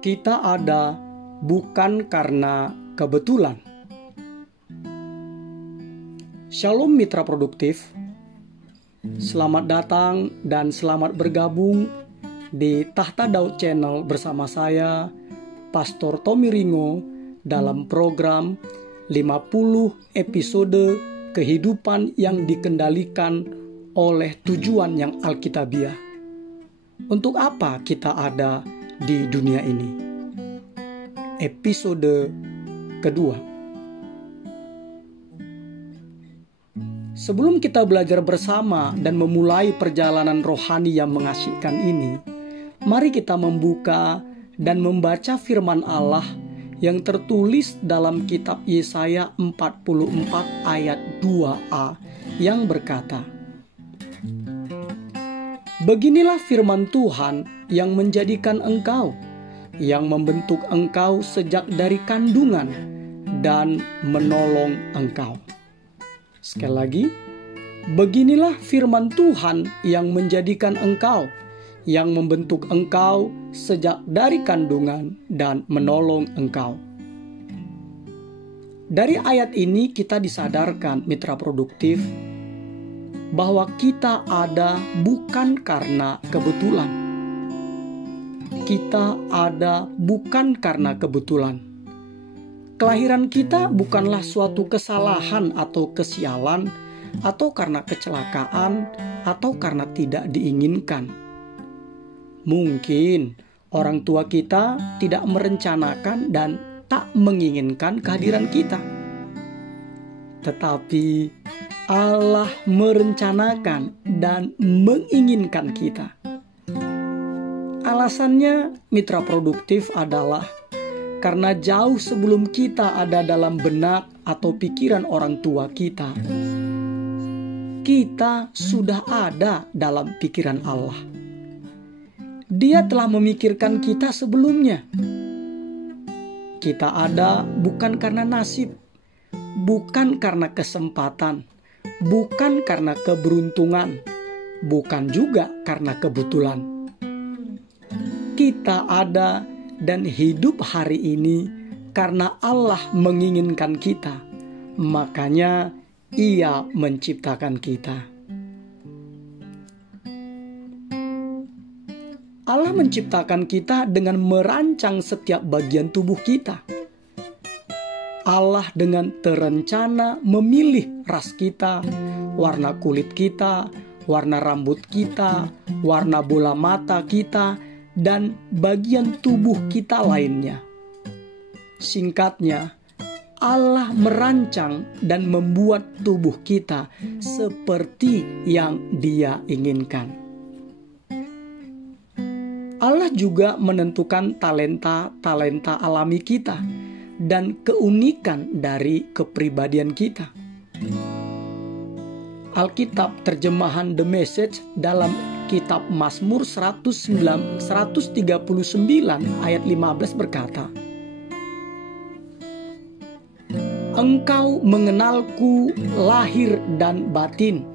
Kita ada bukan karena kebetulan. Shalom mitra produktif. Selamat datang dan selamat bergabung di Tahta Daud Channel bersama saya, Pastor Tommy Ringo, dalam program 50 episode kehidupan yang dikendalikan oleh tujuan yang alkitabiah. Untuk apa kita ada di dunia ini? Episode kedua. Sebelum kita belajar bersama dan memulai perjalanan rohani yang mengasihkan ini, mari kita membuka dan membaca firman Allah yang tertulis dalam kitab Yesaya 44 ayat 2a yang berkata, "Beginilah firman Tuhan yang menjadikan engkau, yang membentuk engkau sejak dari kandungan dan menolong engkau." Sekali lagi, beginilah firman Tuhan yang menjadikan engkau, yang membentuk engkau sejak dari kandungan dan menolong engkau. Dari ayat ini kita disadarkan, mitra produktif, bahwa kita ada bukan karena kebetulan. Kita ada bukan karena kebetulan. Kelahiran kita bukanlah suatu kesalahan atau kesialan, atau karena kecelakaan, atau karena tidak diinginkan. Mungkin orang tua kita tidak merencanakan dan tak menginginkan kehadiran kita. Tetapi Allah merencanakan dan menginginkan kita. Alasannya, mitra produktif, adalah karena jauh sebelum kita ada dalam benak atau pikiran orang tua kita, kita sudah ada dalam pikiran Allah. Dia telah memikirkan kita sebelumnya. Kita ada bukan karena nasib, bukan karena kesempatan, bukan karena keberuntungan, bukan juga karena kebetulan. Kita ada dan hidup hari ini karena Allah menginginkan kita. Makanya Ia menciptakan kita. Allah menciptakan kita dengan merancang setiap bagian tubuh kita. Allah dengan terencana memilih ras kita, warna kulit kita, warna rambut kita, warna bola mata kita, dan bagian tubuh kita lainnya. Singkatnya, Allah merancang dan membuat tubuh kita seperti yang Dia inginkan. Allah juga menentukan talenta-talenta alami kita dan keunikan dari kepribadian kita. Alkitab terjemahan The Message dalam kitab Mazmur 139 ayat 15 berkata, "Engkau mengenalku lahir dan batin.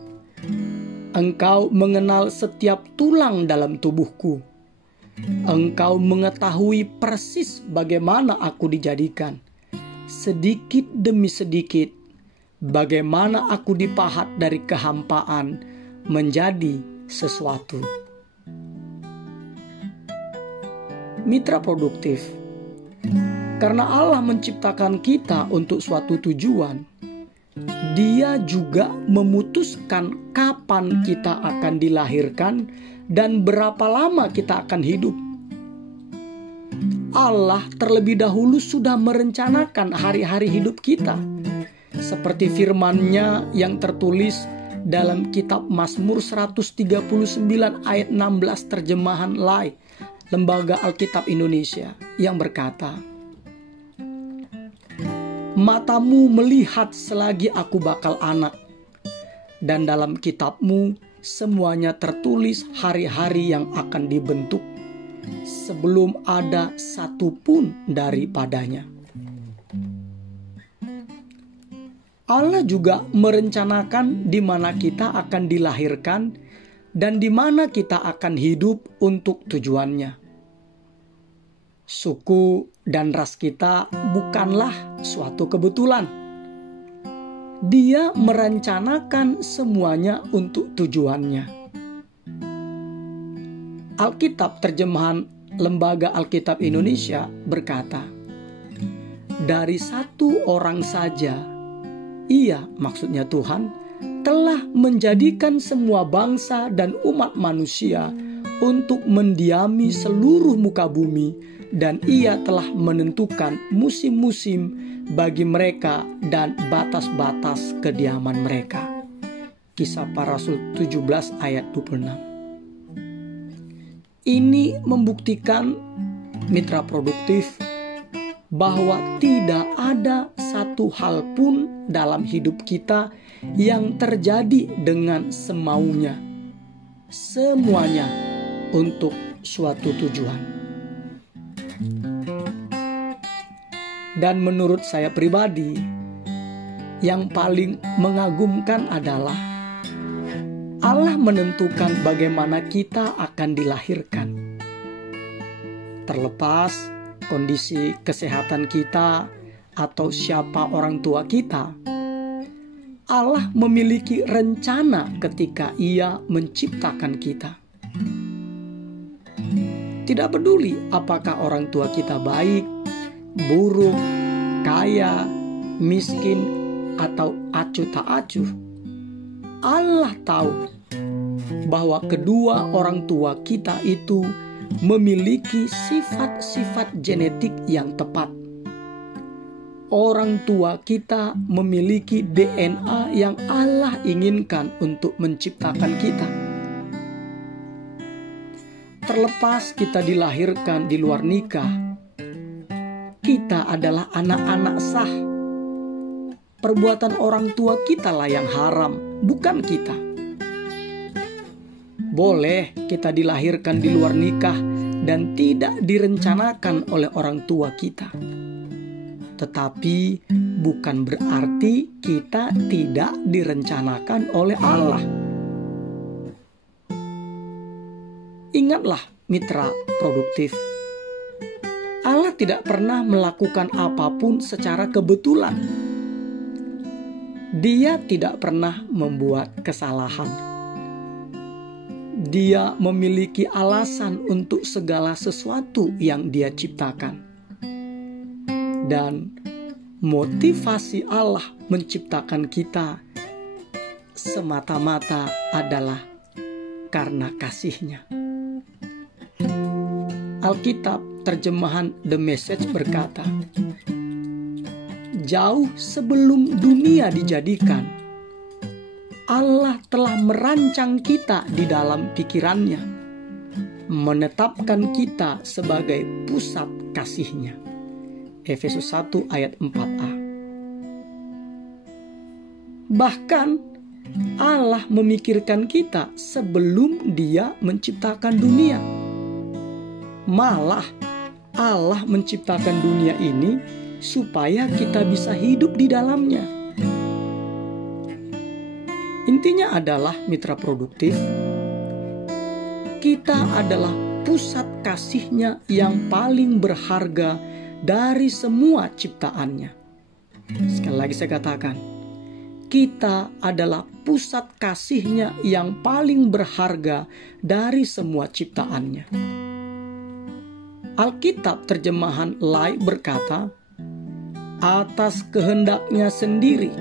Engkau mengenal setiap tulang dalam tubuhku. Engkau mengetahui persis bagaimana aku dijadikan. Sedikit demi sedikit, bagaimana aku dipahat dari kehampaan menjadi sesuatu." Mitra produktif, karena Allah menciptakan kita untuk suatu tujuan, Dia juga memutuskan kapan kita akan dilahirkan dan berapa lama kita akan hidup. Allah terlebih dahulu sudah merencanakan hari-hari hidup kita, seperti firman-Nya yang tertulis dalam kitab Mazmur 139 ayat 16 terjemahan LAI, Lembaga Alkitab Indonesia, yang berkata, "Matamu melihat selagi aku bakal anak, dan dalam kitab-Mu semuanya tertulis hari-hari yang akan dibentuk, sebelum ada satu pun daripadanya." Allah juga merencanakan di mana kita akan dilahirkan dan di mana kita akan hidup untuk tujuannya. Suku dan ras kita bukanlah suatu kebetulan. Dia merencanakan semuanya untuk tujuannya. Alkitab terjemahan Lembaga Alkitab Indonesia berkata, dari satu orang saja, Ia, maksudnya Tuhan, telah menjadikan semua bangsa dan umat manusia untuk mendiami seluruh muka bumi, dan Ia telah menentukan musim-musim bagi mereka dan batas-batas kediaman mereka. Kisah Para Rasul 17 ayat 26. Ini membuktikan, mitra produktif, bahwa tidak ada satu hal pun dalam hidup kita yang terjadi dengan semaunya. Semuanya untuk suatu tujuan. Dan menurut saya pribadi, yang paling mengagumkan adalah Allah menentukan bagaimana kita akan dilahirkan. Terlepas kondisi kesehatan kita atau siapa orang tua kita, Allah memiliki rencana ketika Ia menciptakan kita. Tidak peduli apakah orang tua kita baik, buruk, kaya, miskin, atau acuh tak acuh. Allah tahu bahwa kedua orang tua kita itu memiliki sifat-sifat genetik yang tepat. Orang tua kita memiliki DNA yang Allah inginkan untuk menciptakan kita. Terlepas kita dilahirkan di luar nikah, kita adalah anak-anak sah. Perbuatan orang tua kita lah yang haram, bukan kita. Boleh kita dilahirkan di luar nikah dan tidak direncanakan oleh orang tua kita. Tetapi bukan berarti kita tidak direncanakan oleh Allah. Ingatlah, mitra produktif, Allah tidak pernah melakukan apapun secara kebetulan. Dia tidak pernah membuat kesalahan. Dia memiliki alasan untuk segala sesuatu yang Dia ciptakan. Dan motivasi Allah menciptakan kita semata-mata adalah karena kasih-Nya. Alkitab terjemahan The Message berkata, jauh sebelum dunia dijadikan, Allah telah merancang kita di dalam pikiran-Nya, menetapkan kita sebagai pusat kasih-Nya. Efesus 1 ayat 4a. Bahkan Allah memikirkan kita sebelum Dia menciptakan dunia. Malah Allah menciptakan dunia ini supaya kita bisa hidup di dalamnya. Intinya adalah, mitra produktif, kita adalah pusat kasih-Nya yang paling berharga dari semua ciptaannya. Sekali lagi saya katakan, kita adalah pusat kasih-Nya yang paling berharga dari semua ciptaannya. Alkitab terjemahan Lai berkata, atas kehendak-Nya sendiri,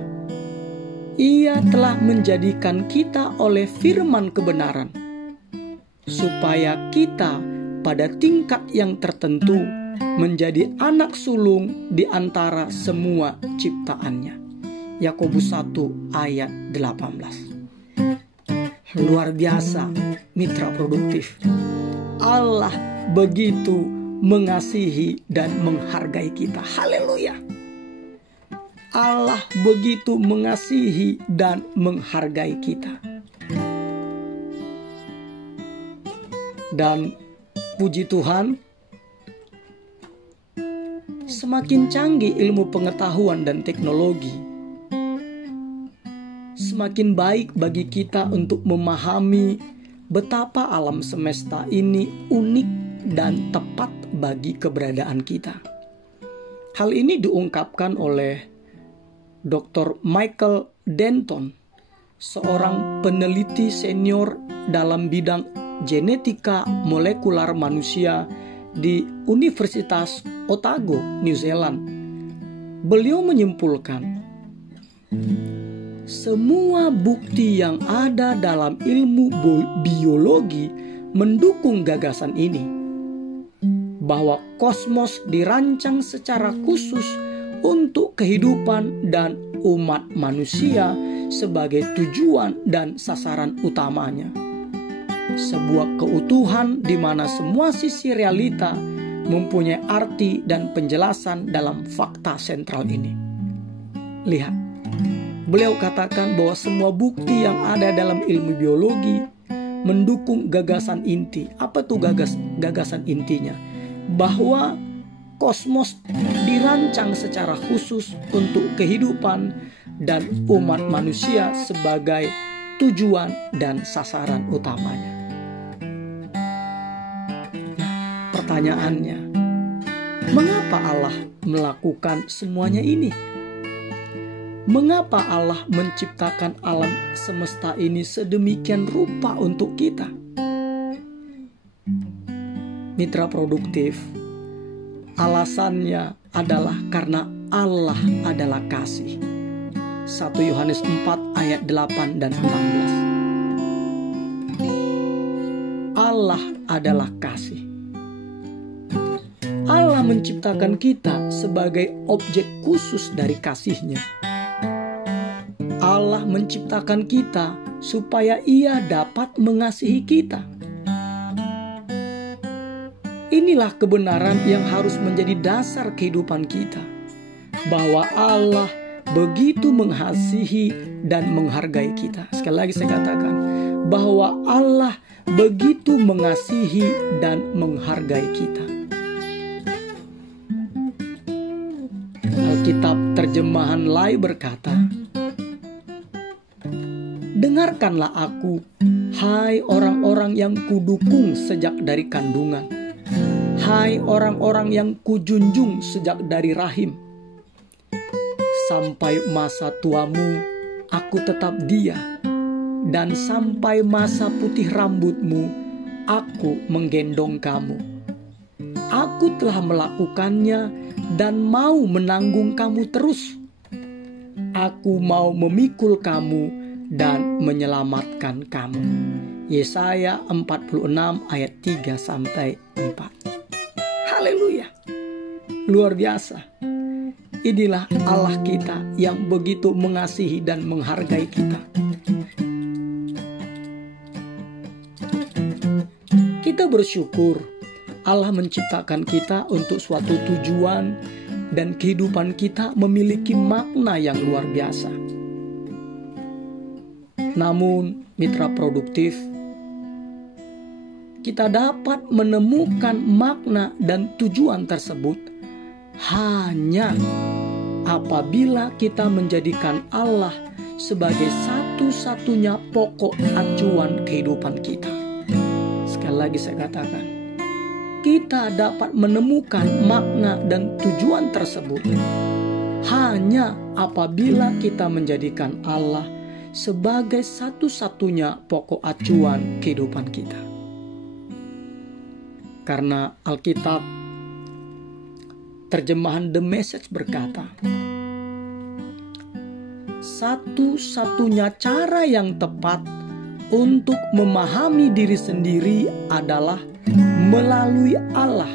Ia telah menjadikan kita oleh firman kebenaran, supaya kita pada tingkat yang tertentu menjadi anak sulung di antara semua ciptaannya. Yakobus 1 ayat 18. Luar biasa, mitra produktif. Allah begitu mengasihi dan menghargai kita. Haleluya. Allah begitu mengasihi dan menghargai kita. Dan puji Tuhan, semakin canggih ilmu pengetahuan dan teknologi, semakin baik bagi kita untuk memahami betapa alam semesta ini unik dan tepat bagi keberadaan kita. Hal ini diungkapkan oleh Dr. Michael Denton, seorang peneliti senior dalam bidang genetika molekular manusia di Universitas Otago, New Zealand. Beliau menyimpulkan, semua bukti yang ada dalam ilmu biologi mendukung gagasan ini, bahwa kosmos dirancang secara khusus untuk kehidupan dan umat manusia sebagai tujuan dan sasaran utamanya. Sebuah keutuhan di mana semua sisi realita mempunyai arti dan penjelasan dalam fakta sentral ini. Lihat, beliau katakan bahwa semua bukti yang ada dalam ilmu biologi mendukung gagasan inti. Apa tuh gagasan intinya? Bahwa kosmos dirancang secara khusus untuk kehidupan dan umat manusia sebagai tujuan dan sasaran utamanya. Pertanyaannya, mengapa Allah melakukan semuanya ini? Mengapa Allah menciptakan alam semesta ini sedemikian rupa untuk kita? Mitra produktif, alasannya adalah karena Allah adalah kasih. 1 Yohanes 4 ayat 8 dan 16. Allah adalah kasih. Allah menciptakan kita sebagai objek khusus dari kasih-Nya. Allah menciptakan kita supaya Ia dapat mengasihi kita. Inilah kebenaran yang harus menjadi dasar kehidupan kita, bahwa Allah begitu mengasihi dan menghargai kita. Sekali lagi saya katakan, bahwa Allah begitu mengasihi dan menghargai kita. Alkitab terjemahan Lai berkata, dengarkanlah aku, hai orang-orang yang kudukung sejak dari kandungan, hai orang-orang yang kujunjung sejak dari rahim. Sampai masa tuamu, aku tetap dia, dan sampai masa putih rambutmu, aku menggendong kamu. Aku telah melakukannya dan mau menanggung kamu terus. Aku mau memikul kamu dan menyelamatkan kamu. Yesaya 46 ayat 3-4. Haleluya. Luar biasa. Inilah Allah kita yang begitu mengasihi dan menghargai kita. Kita bersyukur Allah menciptakan kita untuk suatu tujuan dan kehidupan kita memiliki makna yang luar biasa. Namun, mitra produktif, kita dapat menemukan makna dan tujuan tersebut hanya apabila kita menjadikan Allah sebagai satu-satunya pokok acuan kehidupan kita. Sekali lagi saya katakan, kita dapat menemukan makna dan tujuan tersebut hanya apabila kita menjadikan Allah sebagai satu-satunya pokok acuan kehidupan kita. Karena Alkitab terjemahan The Message berkata, satu-satunya cara yang tepat untuk memahami diri sendiri adalah melalui Allah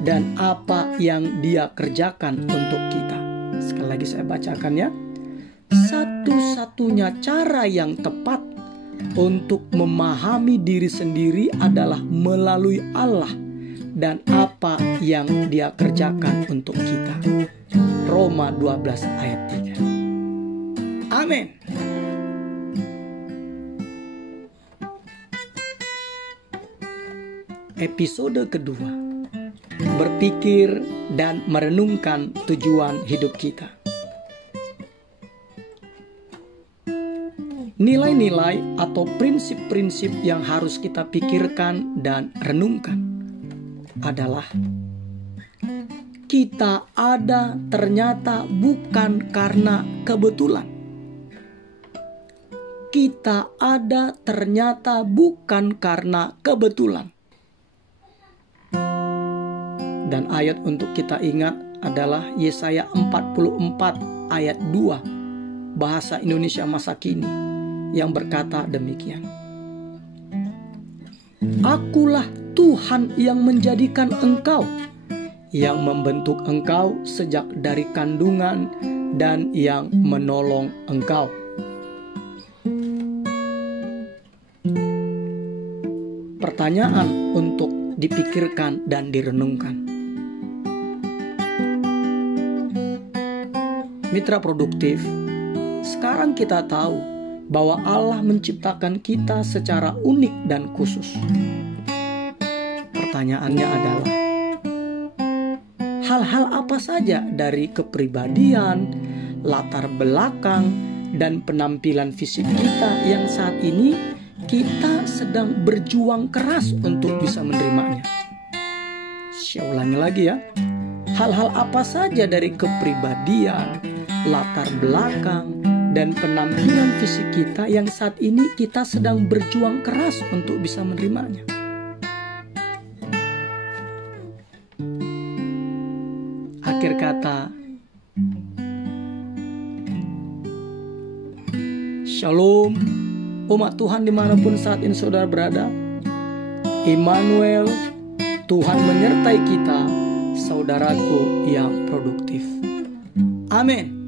dan apa yang Dia kerjakan untuk kita. Sekali lagi saya bacakan ya. Satu-satunya cara yang tepat untuk memahami diri sendiri adalah melalui Allah dan apa yang Dia kerjakan untuk kita. Roma 12 ayat 3. Amin. Episode kedua, berpikir dan merenungkan tujuan hidup kita. Nilai-nilai atau prinsip-prinsip yang harus kita pikirkan dan renungkan. adalah kita ada ternyata bukan karena kebetulan. Kita ada ternyata bukan karena kebetulan. Dan ayat untuk kita ingat adalah Yesaya 44 ayat 2 bahasa Indonesia masa kini yang berkata demikian. Akulah Tuhan yang menjadikan engkau, yang membentuk engkau sejak dari kandungan dan yang menolong engkau. Pertanyaan untuk dipikirkan dan direnungkan. Mitra produktif, sekarang kita tahu bahwa Allah menciptakan kita secara unik dan khusus. Pertanyaannya adalah, hal-hal apa saja dari kepribadian, latar belakang, dan penampilan fisik kita yang saat ini kita sedang berjuang keras untuk bisa menerimanya? Saya ulangi lagi ya. Hal-hal apa saja dari kepribadian, latar belakang, dan penampilan fisik kita yang saat ini kita sedang berjuang keras untuk bisa menerimanya? Akhir kata, Shalom, umat Tuhan dimanapun saat ini saudara berada. Immanuel, Tuhan menyertai kita, saudaraku yang produktif. Amin.